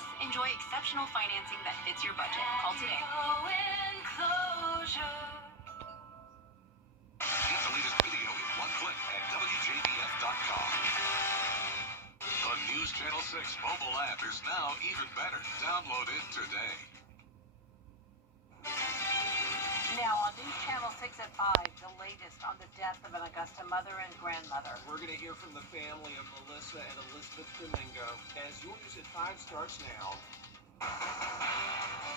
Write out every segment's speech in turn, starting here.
Plus, enjoy exceptional financing that fits your budget. Call today. Get the latest video in one click at WJBF.com. The News Channel 6 mobile app is now even better. Download it today. Now on News Channel 6 at 5, the latest on the death of an Augusta mother and grandmother. We're going to hear from the family of Melissa and Elizabeth Domingo as your News at 5 starts now.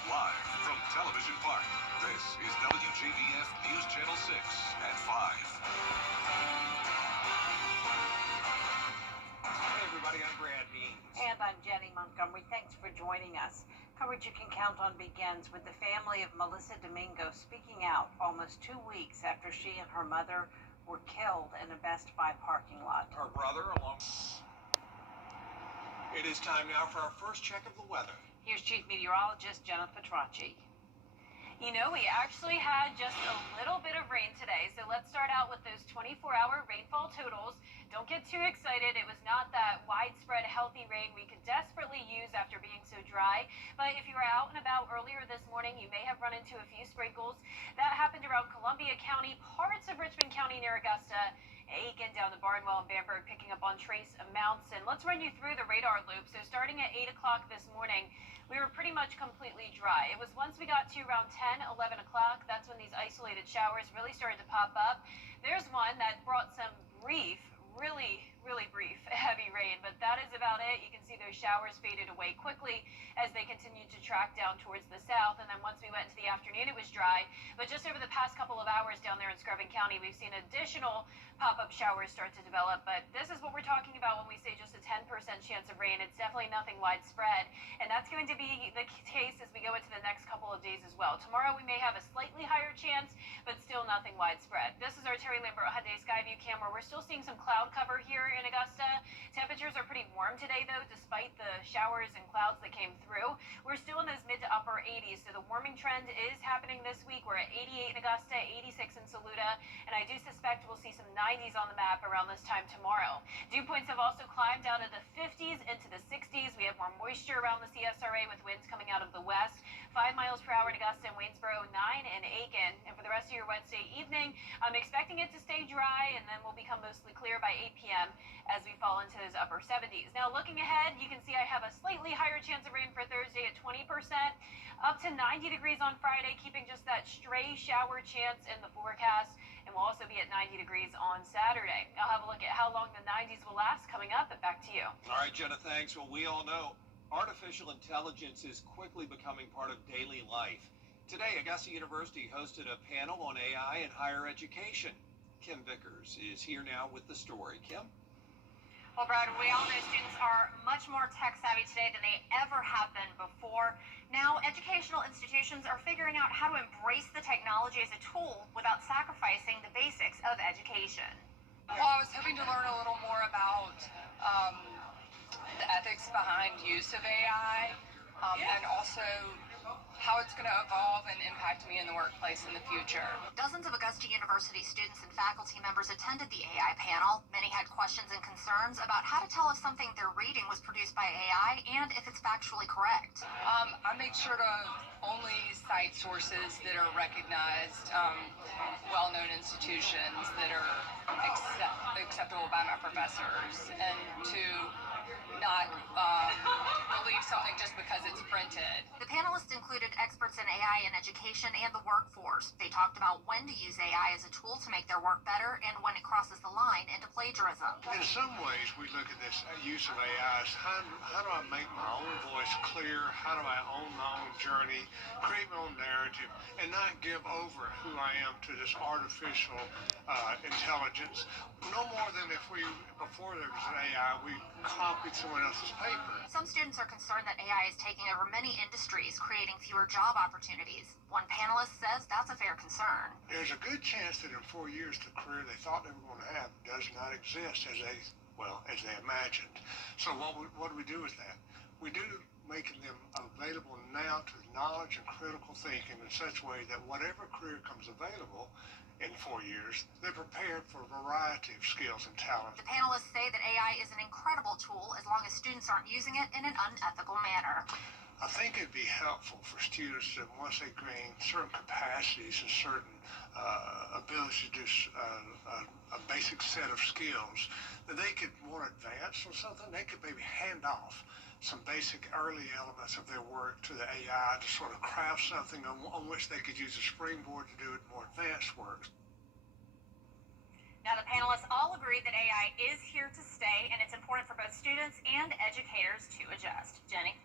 Live from Television Park, this is WJBF News Channel 6 at 5. Hey everybody, I'm Brad Means. And I'm Jenny Montgomery. Thanks for joining us. Coverage you can count on begins with the family of Melissa Domingo speaking out almost 2 weeks after she and her mother were killed in a Best Buy parking lot. Her brother along. It is time now for our first check of the weather. Here's Chief Meteorologist Jennifer Petracci. You know, we actually had just a little bit of rain today, so let's start out with those 24-hour rainfall totals. Don't get too excited. It was not that widespread healthy rain we could desperately use after being so dry. But if you were out and about earlier this morning, you may have run into a few sprinkles. That happened around Columbia County, parts of Richmond County near Augusta, Aiken down to Barnwell and Bamberg, picking up on trace amounts. And let's run you through the radar loop. So starting at 8 o'clock this morning, we were pretty much completely dry. It was once we got to around 10, 11 o'clock, that's when these isolated showers really started to pop up. There's one that brought some brief, really brief, heavy rain, but that is about it. You can see those showers faded away quickly as they continued to track down towards the south. And then once we went into the afternoon, it was dry. But just over the past couple of hours down there in Scrubbing County, we've seen additional pop-up showers start to develop. But this is what we're talking about when we say just a 10% chance of rain. It's definitely nothing widespread. And that's going to be the case as we go into the next couple of days as well. Tomorrow we may have a slightly higher chance, but still nothing widespread. This is our Terry Lambert Hyundai Skyview camera. We're still seeing some cloud cover here in Augusta. Temperatures are pretty warm today, though, despite the showers and clouds that came through. We're still in those mid to upper 80s, so the warming trend is happening this week. We're at 88 in Augusta, 86 in Saluda, and I do suspect we'll see some 90s on the map around this time tomorrow. Dew points have also climbed out of the 50s into the 60s. We have more moisture around the CSRA with winds coming out of the west. 5 miles per hour in Augusta and Waynesboro, 9 in Aiken. And for the rest of your Wednesday evening, I'm expecting it to stay dry, and then we'll become mostly clear by 8 p.m. as we fall into those upper 70s. Now, looking ahead, you can see I have a slightly higher chance of rain for Thursday at 20%, up to 90 degrees on Friday, keeping just that stray shower chance in the forecast. And we'll also be at 90 degrees on Saturday. I'll have a look at how long the 90s will last coming up, but back to you. All right, Jenna, thanks. Well, we all know artificial intelligence is quickly becoming part of daily life. Today, Augusta University hosted a panel on AI in higher education. Kim Vickers is here now with the story. Kim? Well, Brad, we all know students are much more tech savvy today than they ever have been before. Now, educational institutions are figuring out how to embrace the technology as a tool without sacrificing the basics of education. Well, I was hoping to learn a little more about the ethics behind use of AI, and also how it's going to evolve and impact me in the workplace in the future. Dozens of Augusta University students and faculty members attended the AI panel. Many had questions and concerns about how to tell if something they're reading was produced by AI and if it's factually correct. I make sure to only cite sources that are recognized, well-known institutions that are acceptable by my professors, and to not believe something just because it's printed. The panelists included experts in AI in education and the workforce. They talked about when to use AI as a tool to make their work better and when it crosses the line into plagiarism. In some ways, we look at this use of AI as how do I make my own voice clear? How do I own my own journey, create my own narrative, and not give over who I am to this artificial intelligence? No more than if before there was an AI, we copied someone else's paper. Some students are concerned that AI is taking over many industries, creating fewer job opportunities. One panelist says that's a fair concern. There's a good chance that in 4 years the career they thought they were going to have does not exist as they imagined. So what do we do with that? We do making them available now to knowledge and critical thinking in such a way that whatever career comes available, in 4 years. They're prepared for a variety of skills and talent. The panelists say that AI is an incredible tool as long as students aren't using it in an unethical manner. I think it'd be helpful for students that once they gain certain capacities and certain ability to do a basic set of skills, that they could more advance on something. They could maybe hand off some basic early elements of their work to the AI to sort of craft something on which they could use a springboard to do more advanced work. Now, the panelists all agree that AI is here to stay, and it's important for both students and educators to adjust. Jenny?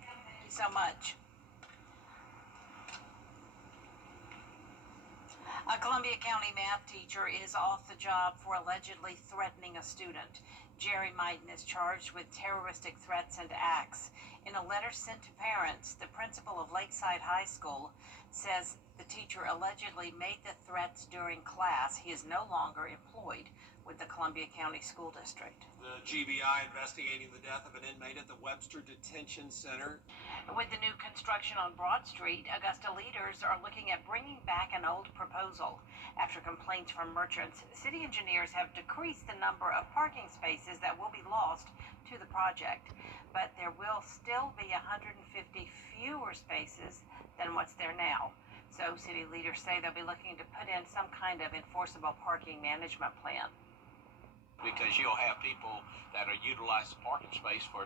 Thank you so much. A Columbia County math teacher is off the job for allegedly threatening a student. Jerry Mighton is charged with terroristic threats and acts. In a letter sent to parents, the principal of Lakeside High School says the teacher allegedly made the threats during class. He is no longer employed with the Columbia County School District. The GBI investigating the death of an inmate at the Webster Detention Center. With the new construction on Broad Street, Augusta leaders are looking at bringing back an old proposal. After complaints from merchants, city engineers have decreased the number of parking spaces that will be lost to the project. But there will still be 150 fewer spaces than what's there now. So city leaders say they'll be looking to put in some kind of enforceable parking management plan. Because you'll have people that are utilize the parking space for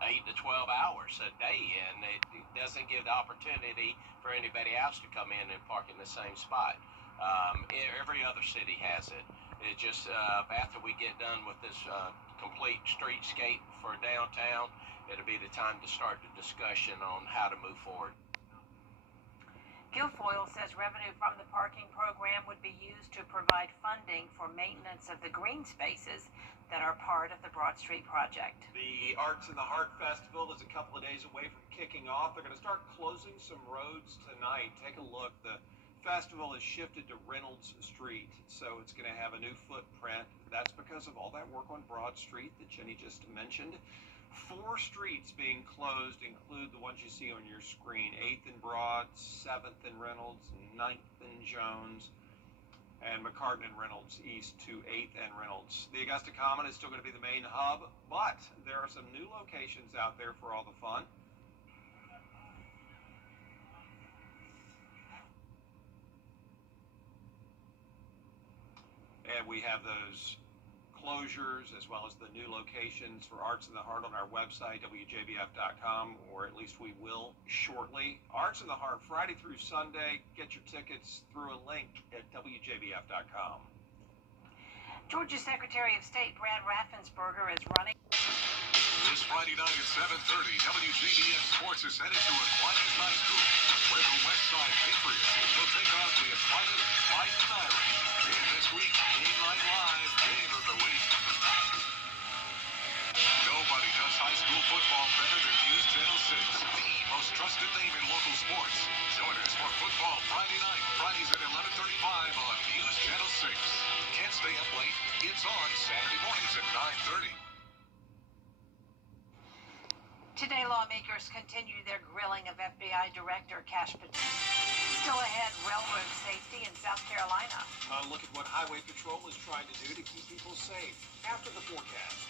8 to 12 hours a day, and it doesn't give the opportunity for anybody else to come in and park in the same spot. Every other city has it. It just after we get done with this complete streetscape for downtown, it'll be the time to start the discussion on how to move forward. Guilfoyle says revenue from the parking program would be used to provide funding for maintenance of the green spaces that are part of the Broad Street project. The Arts in the Heart Festival is a couple of days away from kicking off. They're going to start closing some roads tonight. Take a look. The festival is shifted to Reynolds Street, so it's going to have a new footprint. That's because of all that work on Broad Street that Jenny just mentioned. 4 streets being closed include the ones you see on your screen: 8th and Broad, 7th and Reynolds, 9th and Jones, and McCartan and Reynolds east to 8th and Reynolds. The Augusta Common is still going to be the main hub, but there are some new locations out there for all the fun. And we have those closures as well as the new locations for Arts in the Heart on our website, WJBF.com, or at least we will shortly. Arts in the Heart, Friday through Sunday. Get your tickets through a link at WJBF.com. Georgia Secretary of State Brad Raffensperger is running. This Friday night at 7:30, WJBF Sports is headed to Aquinas High School, where the West Side Patriots will take on the Aquinas Fighting Irish in this week's Game Night Live Game of the Week. Nobody does high school football better than News Channel 6, the most trusted name in local sports. Join us for Football Friday night, Fridays at 11:35 on News Channel 6. Can't stay up late? It's on Saturday mornings at 9:30. Today, lawmakers continue their grilling of FBI Director Cash Patel. Still ahead, railroad safety in South Carolina. Look at what Highway Patrol is trying to do to keep people safe. After the forecast.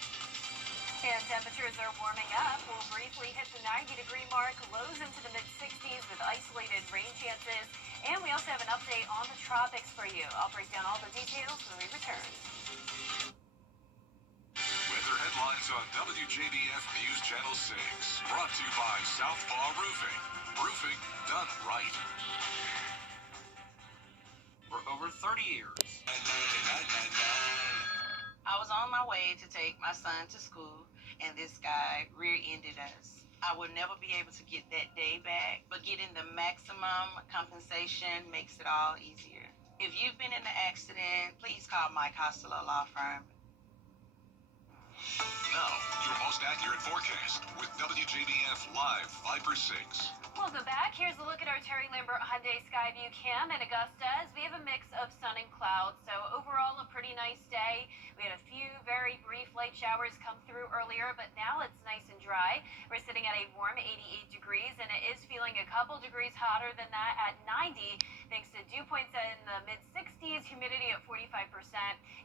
And temperatures are warming up. We'll briefly hit the 90-degree mark, lows into the mid-60s with isolated rain chances. And we also have an update on the tropics for you. I'll break down all the details when we return. Weather headlines on WJBF News Channel 6. Brought to you by Southpaw Roofing. Roofing done right. For over 30 years. I was on my way to take my son to school, and this guy rear-ended us. I would never be able to get that day back, but getting the maximum compensation makes it all easier. If you've been in an accident, please call Mike Hostler Law Firm. Now, your most accurate forecast with WJBF Live 5 for 6. Welcome back. Here's a look at our Terry Lambert Hyundai Skyview Cam in Augusta as we have a mix of sun and clouds. So overall, a pretty nice day. We had a few very brief light showers come through earlier, but now it's nice and dry. We're sitting at a warm 88 degrees, and it is feeling a couple degrees hotter than that at 90, thanks to dew points in the mid-60s, humidity at 45%,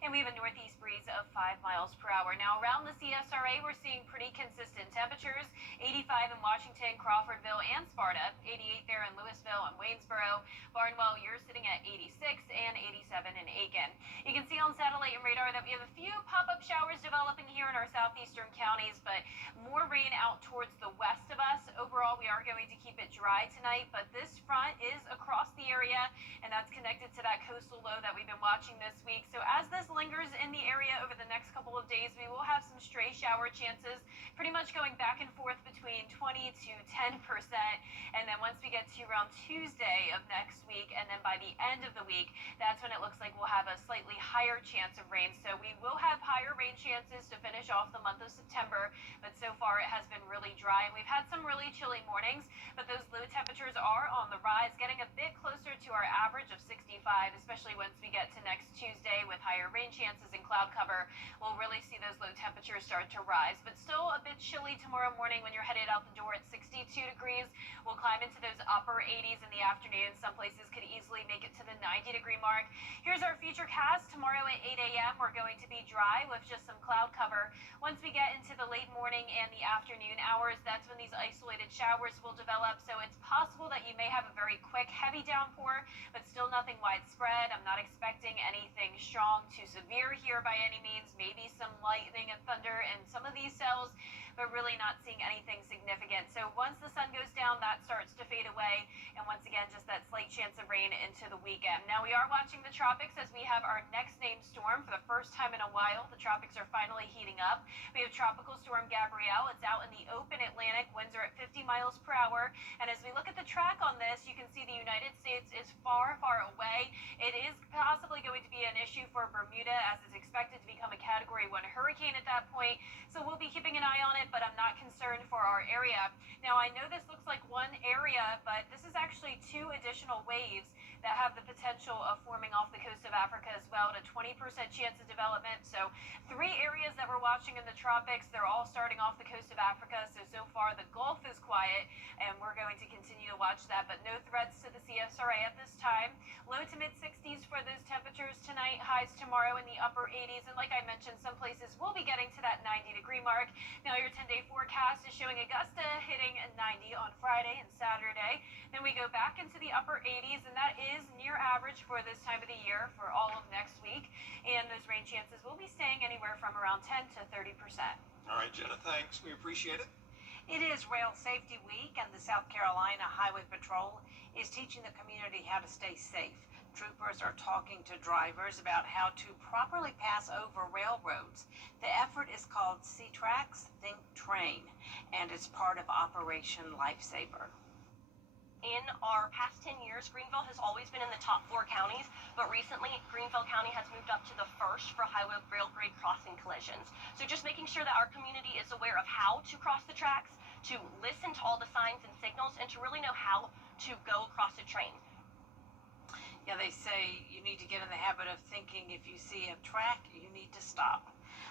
and we have a northeast breeze of 5 miles per hour. Now, around the CSRA, we're seeing pretty consistent temperatures. 85 in Washington, Crawfordville, and Sparta, 88 there in Louisville and Waynesboro. Barnwell, you're sitting at 86 and 87 in Aiken. You can see on satellite and radar that we have a few pop-up showers developing here in our southeastern counties, but more rain out towards the west of us. Overall, we are going to keep it dry tonight, but this front is across the area, and that's connected to that coastal low that we've been watching this week. So as this lingers in the area over the next couple of days, we will have some stray shower chances, pretty much going back and forth between 20 to 10%. And then once we get to around Tuesday of next week, and then by the end of the week, that's when it looks like we'll have a slightly higher chance of rain. So we will have higher rain chances to finish off the month of September, but so far it has been really dry. And we've had some really chilly mornings, but those low temperatures are on the rise, getting a bit closer to our average of 65, especially once we get to next Tuesday with higher rain chances and cloud cover. We'll really see those low temperatures start to rise, but still a bit chilly tomorrow morning when you're headed out the door at 62 degrees. We'll climb into those upper 80s in the afternoon. Some places could easily make it to the 90-degree mark. Here's our future cast. Tomorrow at 8 a.m., we're going to be dry with just some cloud cover. Once we get into the late morning and the afternoon hours, that's when these isolated showers will develop. So it's possible that you may have a very quick, heavy downpour, but still nothing widespread. I'm not expecting anything strong to severe here by any means. Maybe some lightning and thunder in some of these cells, but really not seeing anything significant. So once the sun goes down, that starts to fade away. And once again, just that slight chance of rain into the weekend. Now, we are watching the tropics as we have our next named storm for the first time in a while. The tropics are finally heating up. We have Tropical Storm Gabrielle. It's out in the open Atlantic. Winds are at 50 miles per hour. And as we look at the track on this, you can see the United States is far, far away. It is possibly going to be an issue for Bermuda, as it's expected to become a Category 1 hurricane at that point. So we'll be keeping an eye on it, but I'm not concerned for our area. Now, I know this looks like one area, but this is actually two additional waves that have the potential of forming off the coast of Africa as well, at a 20% chance of development. So 3 areas that we're watching in the tropics, they're all starting off the coast of Africa. So far the Gulf is quiet, and we're going to continue to watch that, but no threats to the CSRA at this time. Low to mid 60s for those temperatures tonight, highs tomorrow in the upper 80s, and like I mentioned, some places will be getting to that 90-degree mark. Now, your 10-day forecast is showing Augusta hitting 90 on Friday and Saturday. Then we go back into the upper 80s, and that is near average for this time of the year for all of next week. And those rain chances will be staying anywhere from around 10 to 30%. All right, Jenna, thanks. We appreciate it. It is Rail Safety Week, and the South Carolina Highway Patrol is teaching the community how to stay safe. Troopers are talking to drivers about how to properly pass over railroads. The effort is called C-Tracks Think Train, and it's part of Operation Lifesaver. In our past 10 years, Greenville has always been in the top 4 counties, but recently Greenville County has moved up to the first for highway rail grade crossing collisions. So just making sure that our community is aware of how to cross the tracks, to listen to all the signs and signals, and to really know how to go across a train. Yeah, they say you need to get in the habit of thinking if you see a track, you need to stop.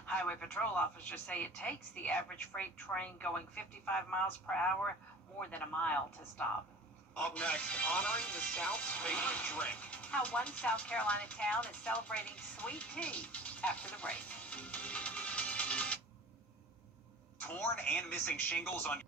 Highway patrol officers say it takes the average freight train going 55 miles per hour more than a mile to stop. Up next, honoring the South's favorite drink. How one South Carolina town is celebrating sweet tea after the break. Torn and missing shingles on.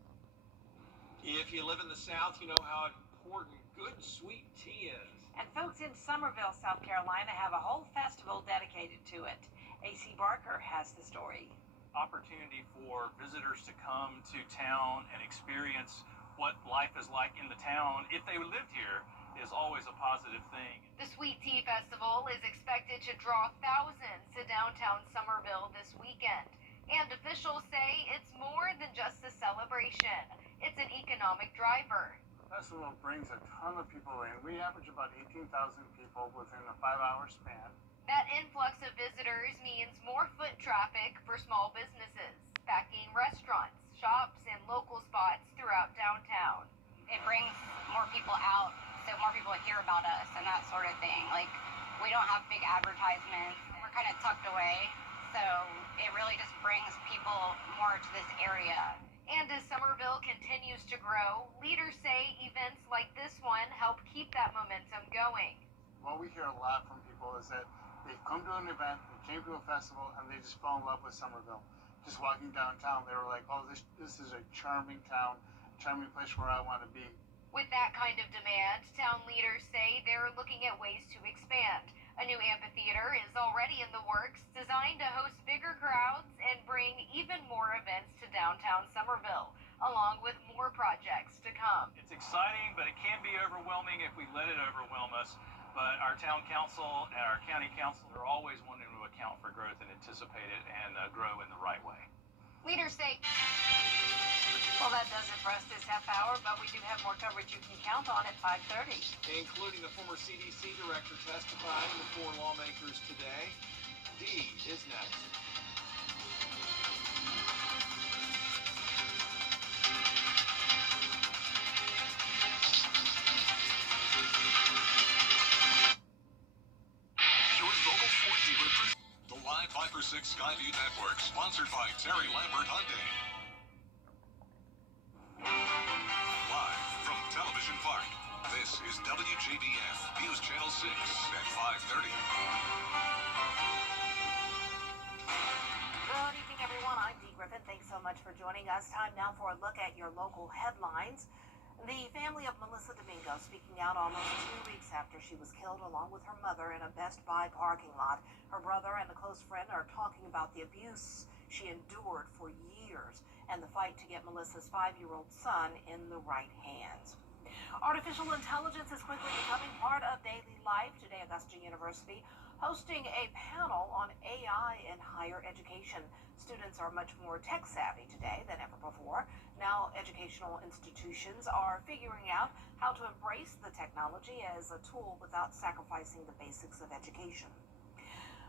If you live in the South, you know how important good sweet tea is. And folks in Summerville, South Carolina have a whole festival dedicated to it. AC Barker has the story. Opportunity for visitors to come to town and experience what life is like in the town if they lived here is always a positive thing. The Sweet Tea Festival is expected to draw thousands to downtown Summerville this weekend. And officials say it's more than just a celebration. It's an economic driver. The festival brings a ton of people in. We average about 18,000 people within a 5-hour span. That influx of visitors means more foot traffic for small businesses, packing restaurants, shops, and local spots throughout downtown. It brings more people out, so more people hear about us and that sort of thing. Like, we don't have big advertisements. We're kind of tucked away, so it really just brings people more to this area. And as Somerville continues to grow, leaders say events like this one help keep that momentum going. What we hear a lot from people is that they've come to an event, they came to a festival, and they just fell in love with Somerville. Just walking downtown, they were like, oh, this is a charming town, charming place where I want to be. With that kind of demand, town leaders say they're looking at ways to expand. A new amphitheater is already in the works, designed to host bigger crowds and bring even more events to downtown Somerville, along with more projects to come. It's exciting, but it can be overwhelming if we let it overwhelm us. But our town council and our county council are always wanting to account for growth and anticipate it and grow in the right way. Leaders say. Well, that does it for us this half hour, but we do have more coverage you can count on at 5:30. Including the former CDC director testifying before lawmakers today. D is next. Your local Ford dealer the Live 5 for 6 Skyview Network, sponsored by Terry Lambert Hyundai. Live from Television Park, this is WJBF News Channel 6 at 5:30. Good evening, everyone. I'm Dee Griffin. Thanks so much for joining us. Time now for a look at your local headlines. The family of Melissa Domingo speaking out almost 2 weeks after she was killed along with her mother in a Best Buy parking lot. Her brother and a close friend are talking about the abuse she endured for years and the fight to get Melissa's 5-year-old son in the right hands. Artificial intelligence is quickly becoming part of daily life. Today, Augusta University hosting a panel on AI in higher education. Students are much more tech savvy today than ever before. Now, educational institutions are figuring out how to embrace the technology as a tool without sacrificing the basics of education.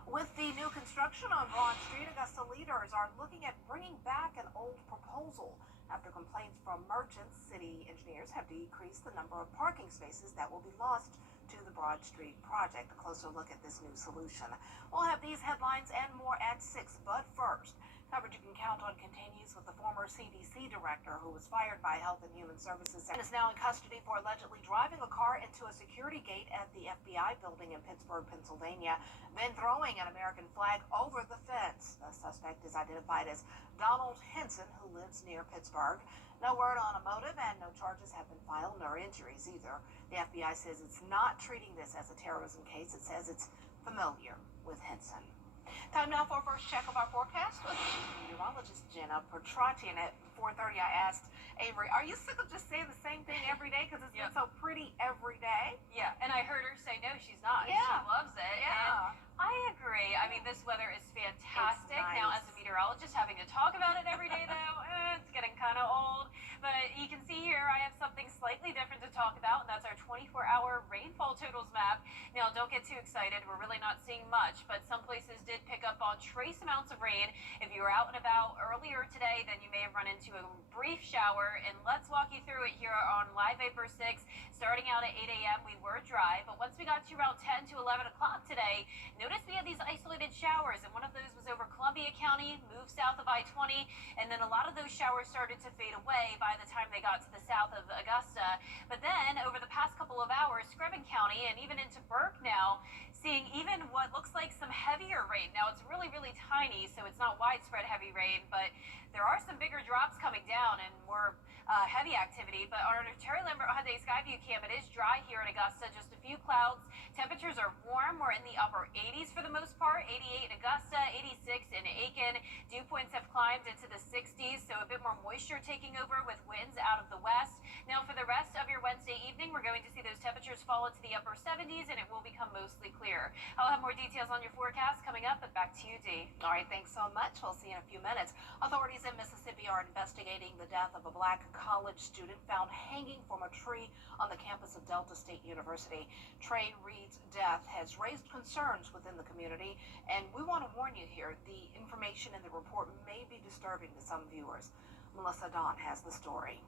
With the new construction on Broad Street, Augusta leaders are looking at bringing back an old proposal. After complaints from merchants, city engineers have decreased the number of parking spaces that will be lost to the Broad Street project. A closer look at this new solution. We'll have these headlines and more at 6, but first, coverage you can count on continues with the former CDC director who was fired by Health and Human Services and is now in custody for allegedly driving a car into a security gate at the FBI building in Pittsburgh, Pennsylvania, then throwing an American flag over the fence. The suspect is identified as Donald Henson, who lives near Pittsburgh. No word on a motive and no charges have been filed, nor injuries either. The FBI says it's not treating this as a terrorism case. It says it's familiar with Henson. Time now for a first check of our forecast with meteorologist Jenna Petrati. And at 4:30, I asked Avery, are you sick of just saying the same thing every day because it's been so pretty every day? Yeah, and I heard her say no, she's not. Yeah. She loves it. Yeah. And I agree. I mean, this weather is fantastic. It's nice. Now, as a meteorologist, having to talk about it every day, though, it's getting kind of old. But you can see here, I have something slightly different to talk about, and that's our 24-hour rainfall totals map. Now, don't get too excited. We're really not seeing much, but some places did pick up on trace amounts of rain. If you were out and about earlier today, then you may have run into a brief shower, and let's walk you through it here on Live Vapor 6. Starting out at 8 a.m., we were dry, but once we got to around 10 to 11 o'clock today, notice we had these isolated showers, and one of those was over Columbia County, moved south of I-20, and then a lot of those showers started to fade away by the time they got to the south of Augusta. But then, over the past couple of hours, Screven County and even into Burke now, seeing even what looks like some heavier rain. Now, it's really, really tiny, so it's not widespread heavy rain, but there are some bigger drops coming down and more heavy activity. But on our Terry Lambert Hyundai Skyview cam, it is dry here in Augusta, just a few clouds. Temperatures are warm. We're in the upper 80s for the most part, 88 in Augusta, 86 in Aiken. Dew points have climbed into the 60s, so a bit more moisture taking over with winds out of the west. Now, for the rest of your Wednesday evening, we're going to see those temperatures fall fall into the upper 70s, and it will become mostly clear. I'll have more details on your forecast coming up, but back to you, Dee. All right, thanks so much. We'll see you in a few minutes. Authorities in Mississippi are investigating the death of a black college student found hanging from a tree on the campus of Delta State University. Trey Reed's death has raised concerns within the community, and we want to warn you here, the information in the report may be disturbing to some viewers. Melissa Dawn has the story.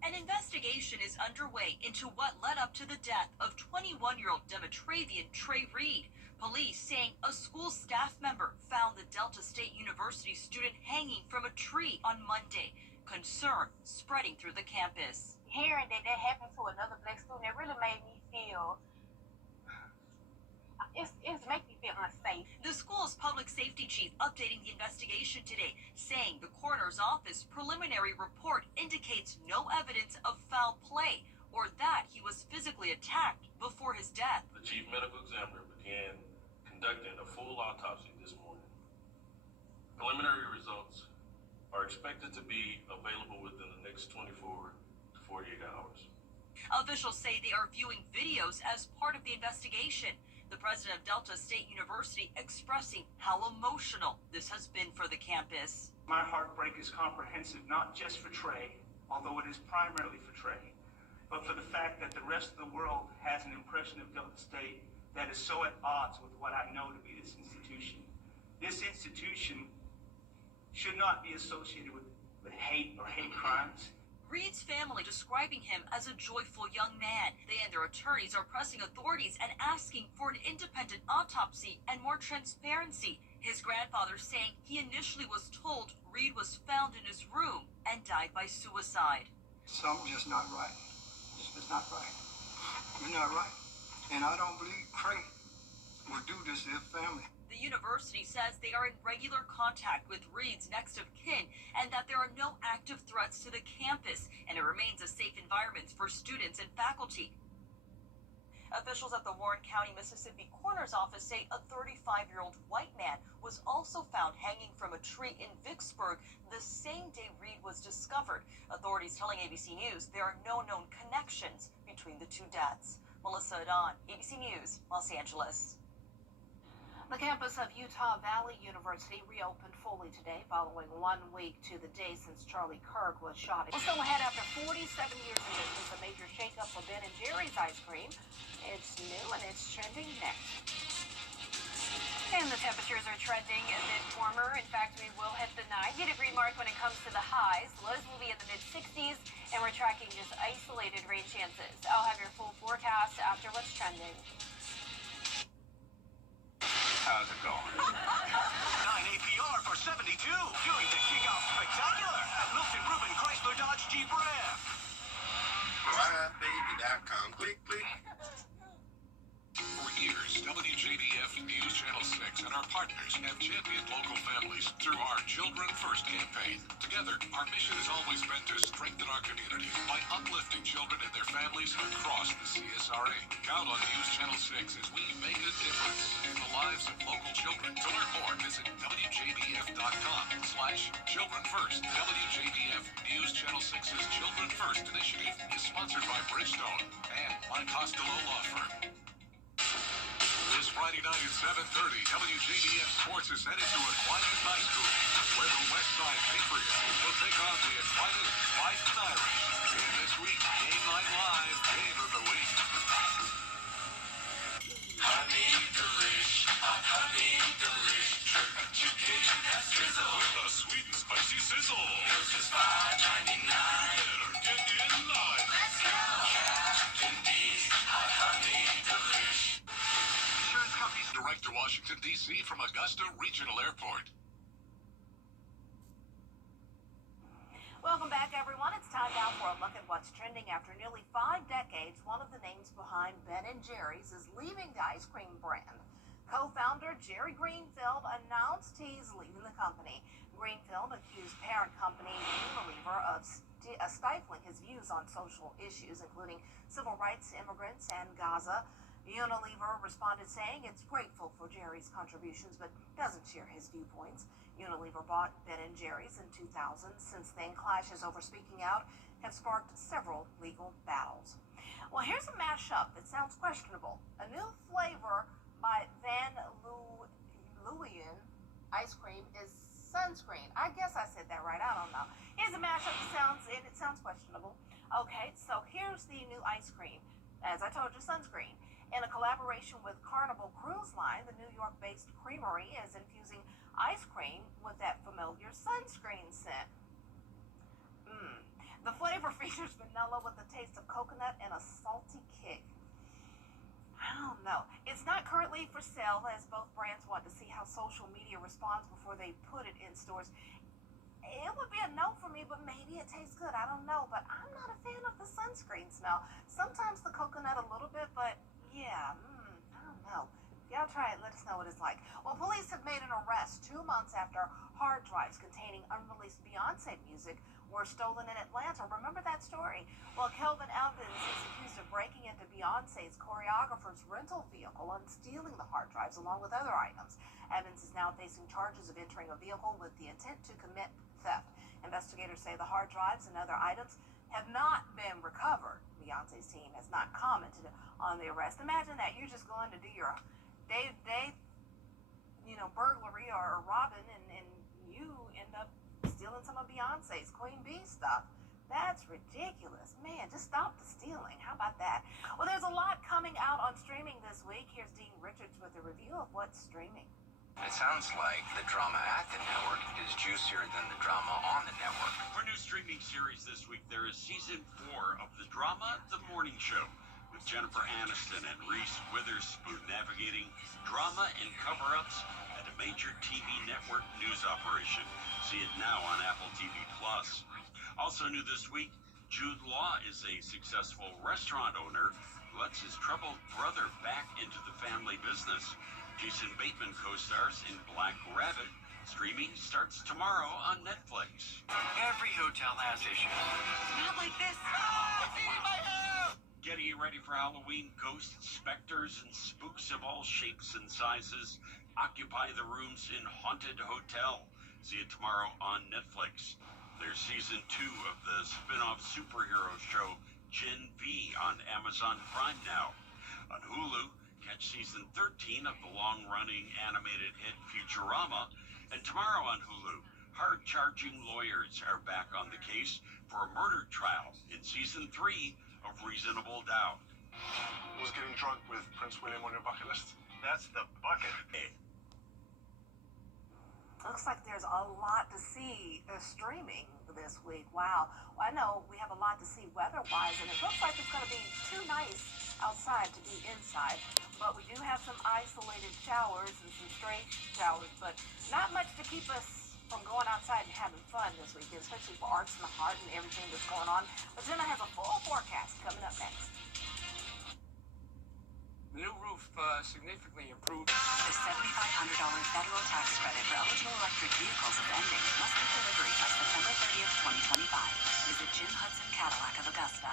An investigation is underway into what led up to the death of 21-year-old Demetravian Trey Reed. Police saying a school staff member found the Delta State University student hanging from a tree on Monday. Concern spreading through the campus. Hearing that happened to another black student, it really made me feel, it's make me feel unsafe. The school's public safety chief updating the investigation today, saying the coroner's office preliminary report indicates no evidence of foul play or that he was physically attacked before his death. The chief medical examiner began conducting a full autopsy this morning. Preliminary results are expected to be available within the next 24 to 48 hours. Officials say they are viewing videos as part of the investigation. The president of Delta State University expressing how emotional this has been for the campus. My heartbreak is comprehensive, not just for Trey, although it is primarily for Trey, but for the fact that the rest of the world has an impression of Delta State that is so at odds with what I know to be this institution. This institution should not be associated with hate or hate crimes. Reed's family describing him as a joyful young man. They and their attorneys are pressing authorities and asking for an independent autopsy and more transparency. His grandfather saying he initially was told Reed was found in his room and died by suicide. Something's just not right. It's not right. It's not right. And I don't believe Craig would do this to his family. The university says they are in regular contact with Reed's next of kin and that there are no active threats to the campus and it remains a safe environment for students and faculty. Officials at the Warren County, Mississippi coroner's office say a 35-year-old white man was also found hanging from a tree in Vicksburg the same day Reed was discovered. Authorities telling ABC News there are no known connections between the two deaths. Melissa Dawn, ABC News, Los Angeles. The campus of Utah Valley University reopened fully today following 1 week to the day since Charlie Kirk was shot. We're still ahead after 47 years in business, a major shakeup for Ben & Jerry's ice cream. It's new and it's trending next. And the temperatures are trending a bit warmer. In fact, we will hit the 90-degree mark when it comes to the highs. Lows will be in the mid-60s, and we're tracking just isolated rain chances. I'll have your full forecast after what's trending. How's it going? 9 APR for 72. Doing the kickoff spectacular at Milton Ruben Chrysler Dodge Jeep Ram. RideBaby.com. Click, click. For years, WJBF News Channel 6 and our partners have championed local families through our Children First campaign. Together, our mission has always been to strengthen our community by uplifting children and their families across the CSRA. Count on News Channel 6 as we make a difference in the lives of local children. To learn more, visit WJBF.com/Children First. WJBF News Channel 6's Children First initiative is sponsored by Bridgestone and my Costello Law Firm. This Friday night at 7:30, WJBF Sports is headed to Aquinas High School, where the West Side Patriots will take on the Aquinas Bison Irish in this week's Game Line Live Game of the Week. Honey delish, honey delish, chicken has sizzle with a sweet and spicy sizzle. This is $5.99. Better get in line. Let's go. Captain D's hot honey delish. Insurance companies direct to Washington, D.C. from Augusta Regional Airport. Welcome back, everyone. It's time now for a look at what's trending. After nearly 5 decades, one of the names behind Ben & Jerry's is leaving the ice cream brand. Co-founder Jerry Greenfield announced he's leaving the company. Greenfield accused parent company Unilever of stifling his views on social issues, including civil rights, immigrants, and Gaza. Unilever responded saying it's grateful for Jerry's contributions, but doesn't share his viewpoints. Unilever bought Ben & Jerry's in 2000. Since then, clashes over speaking out have sparked several legal battles. Well, here's a mashup that sounds questionable. A new flavor by Van Leeuwen ice cream is sunscreen. I guess I said that right. I don't know. Here's a mashup that sounds questionable. Okay, so here's the new ice cream. As I told you, sunscreen. In a collaboration with Carnival Cruise Line, the New York-based creamery is infusing ice cream with that familiar sunscreen scent. The flavor features vanilla with a taste of coconut and a salty kick. I don't know. It's not currently for sale, as both brands want to see how social media responds before they put it in stores. It would be a no for me, but maybe it tastes good. I don't know, but I'm not a fan of the sunscreen smell. Sometimes the coconut a little bit, but yeah, I don't know. Y'all try it, let us know what it's like. Well, police have made an arrest 2 months after hard drives containing unreleased Beyonce music were stolen in Atlanta. Remember that story? Well, Kelvin Evans is accused of breaking into Beyonce's choreographer's rental vehicle and stealing the hard drives along with other items. Evans is now facing charges of entering a vehicle with the intent to commit theft. Investigators say the hard drives and other items have not been recovered. Beyonce's team has not commented on the arrest. Imagine that. You're just going to do your day-to-day, burglary or robbing, and you end up stealing some of Beyonce's Queen Bee stuff. That's ridiculous. Man, just stop the stealing. How about that? Well, there's a lot coming out on streaming this week. Here's Dean Richards with a review of what's streaming. It sounds like the drama at the network is juicier than the drama on the network. For new streaming series this week, there is season 4 of the drama The Morning Show, with Jennifer Aniston and Reese Witherspoon navigating drama and cover-ups at a major TV network news operation. See it now on Apple TV+. Also new this week, Jude Law is a successful restaurant owner who lets his troubled brother back into the family business. Jason Bateman co-stars in Black Rabbit. Streaming starts tomorrow on Netflix. Every hotel has issues. Not like this. It's eating my hair! Getting you ready for Halloween, ghosts, specters, and spooks of all shapes and sizes occupy the rooms in Haunted Hotel. See it tomorrow on Netflix. There's season 2 of the spin-off superhero show Gen V on Amazon Prime now. On Hulu, catch season 13 of the long-running animated hit Futurama. And tomorrow on Hulu, hard-charging lawyers are back on the case for a murder trial in season 3 of Reasonable Doubt. Was getting drunk with Prince William on your bucket list? That's the bucket. Looks like there's a lot to see streaming this week. Wow. Well, I know we have a lot to see weather-wise, and it looks like it's going to be too nice outside to be inside. But we do have some isolated showers and some stray showers, but not much to keep us from going outside and having fun this weekend, especially for Arts in the Heart and everything that's going on. But Jenna has a full forecast coming up next. The new roof significantly improved. The $7,500 federal tax credit for eligible electric vehicles is ending. Must be delivery by September 30th, 2025. Visit Jim Hudson Cadillac of Augusta.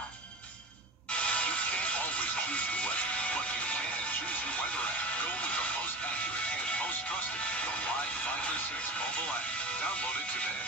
You can't always choose the weather, but you can choose the weather app. Go with the most accurate and most trusted, the Live 5 for 6 mobile app. Download it today.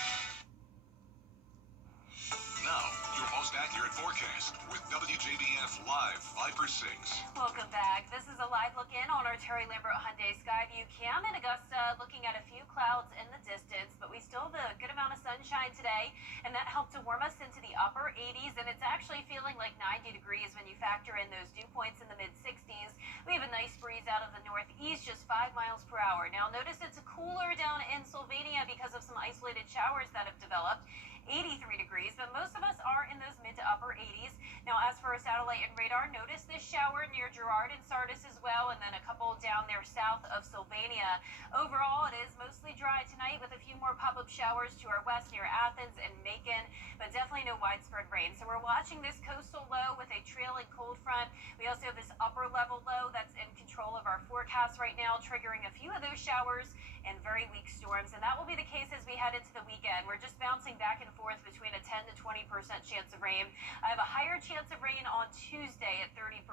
Now, your most accurate forecast with WJBF Live 5 for 6. Welcome back. This is a live look in on our Terry Lambert Hyundai Skyview cam in Augusta, looking at a few clouds in the distance, but we still have a good amount of sunshine today, and that helped to warm us into the upper 80s, and it's actually feeling like 90 degrees when you factor in those dew points in the mid-60s. We have a nice breeze out of the northeast, just 5 miles per hour. Now, notice it's cooler down in Sylvania because of some isolated showers that have developed. 83 degrees, but most of us are in those mid to upper 80s. Now, as for our satellite and radar, notice this shower near Girard and Sardis as well, and then a couple down there south of Sylvania. Overall, it is mostly dry tonight with a few more pop-up showers to our west near Athens and Macon, but definitely no widespread rain. So we're watching this coastal low with a trailing cold front. We also have this upper level low that's in control of our forecast right now, triggering a few of those showers and very weak storms, and that will be the case as we head into the weekend. We're just bouncing back and forth between a 10 to 20% chance of rain. I have a higher chance of rain on Tuesday at 30%,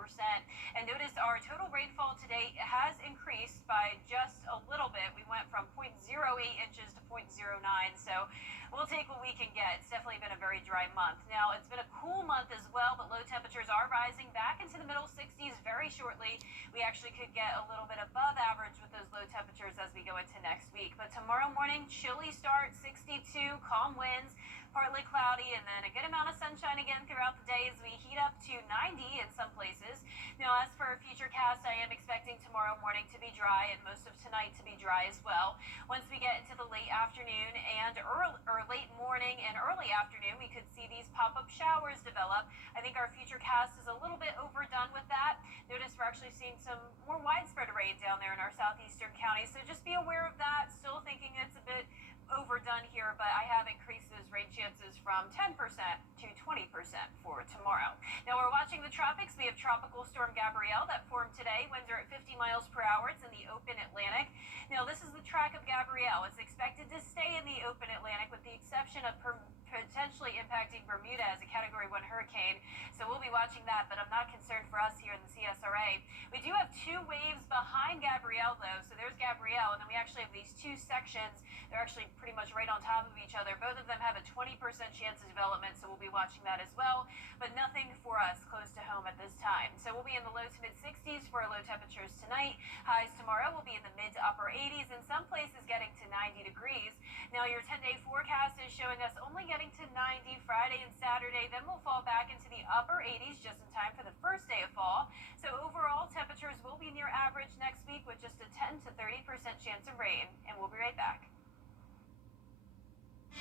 and notice our total rainfall today has increased by just a little bit. We went from 0.08 inches to 0.09, so we'll take what we can get. It's definitely been a very dry month. Now, it's been a cool month as well, but low temperatures are rising back into the middle 60s very shortly. We actually could get a little bit above average with those low temperatures as we go into next week. But tomorrow morning, chilly start, 62, calm winds, partly cloudy, and then a good amount of sunshine again throughout the day as we heat up to 90 in some places. Now, as for a future cast, I am expecting tomorrow morning to be dry and most of tonight to be dry as well. Once we get into the late afternoon and late morning and early afternoon, we could see these pop-up showers develop. I think our future cast is a little bit overdone with that. Notice we're actually seeing some more widespread rain down there in our southeastern counties, so just be aware of that. Still thinking it's a bit overdone here, but I have increased those rain chances from 10% to 20% for tomorrow. Now we're watching the tropics. We have Tropical Storm Gabrielle that formed today. Winds are at 50 miles per hour. It's in the open Atlantic. Now this is the track of Gabrielle. It's expected to stay in the open Atlantic with the exception of potentially impacting Bermuda as a Category 1 hurricane. So we'll be watching that, but I'm not concerned for us here in the CSRA. We do have two waves behind Gabrielle though. So there's Gabrielle, and then we actually have these two sections. They're actually pretty much right on top of each other. Both of them have a 20% chance of development, so we'll be watching that as well, but nothing for us close to home at this time. So we'll be in the low to mid 60s for our low temperatures tonight. Highs tomorrow will be in the mid to upper 80s, in some places getting to 90 degrees. Now your 10-day forecast is showing us only getting to 90 Friday and Saturday, then we'll fall back into the upper 80s just in time for the first day of fall. So overall, temperatures will be near average next week with just a 10 to 30% chance of rain, and we'll be right back.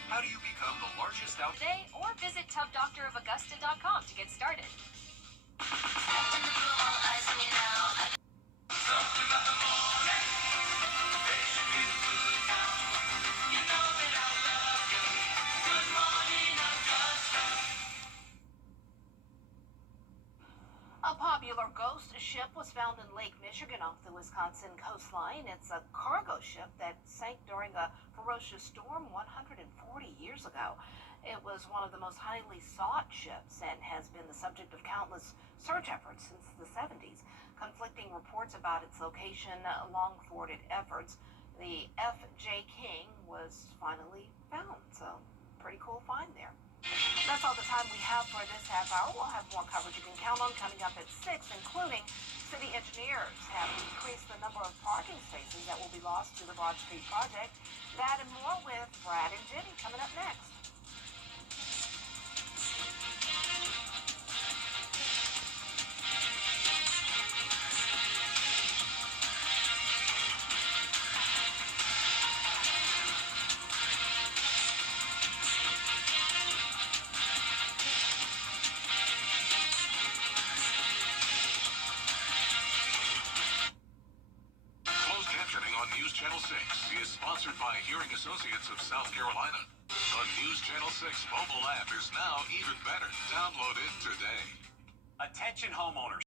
How do you become the largest out Today, or visit tubdoctorofaugusta.com to get started. A popular ghost ship was found in Lake Michigan off the Wisconsin coastline. It's a cargo ship that sank during a ferocious storm 140 years ago. It was one of the most highly sought ships and has been the subject of countless search efforts since the 70s. Conflicting reports about its location, long thwarted efforts. The F.J. King was finally found, so pretty cool find there. That's all the time we have for this half hour. We'll have more coverage you can count on coming up at 6, including city engineers have increased the number of parking spaces that will be lost to the Broad Street project. That and more with Brad and Jenny coming up next. Channel 6 is sponsored by Hearing Associates of South Carolina. The News Channel 6 mobile app is now even better. Download it today. Attention homeowners.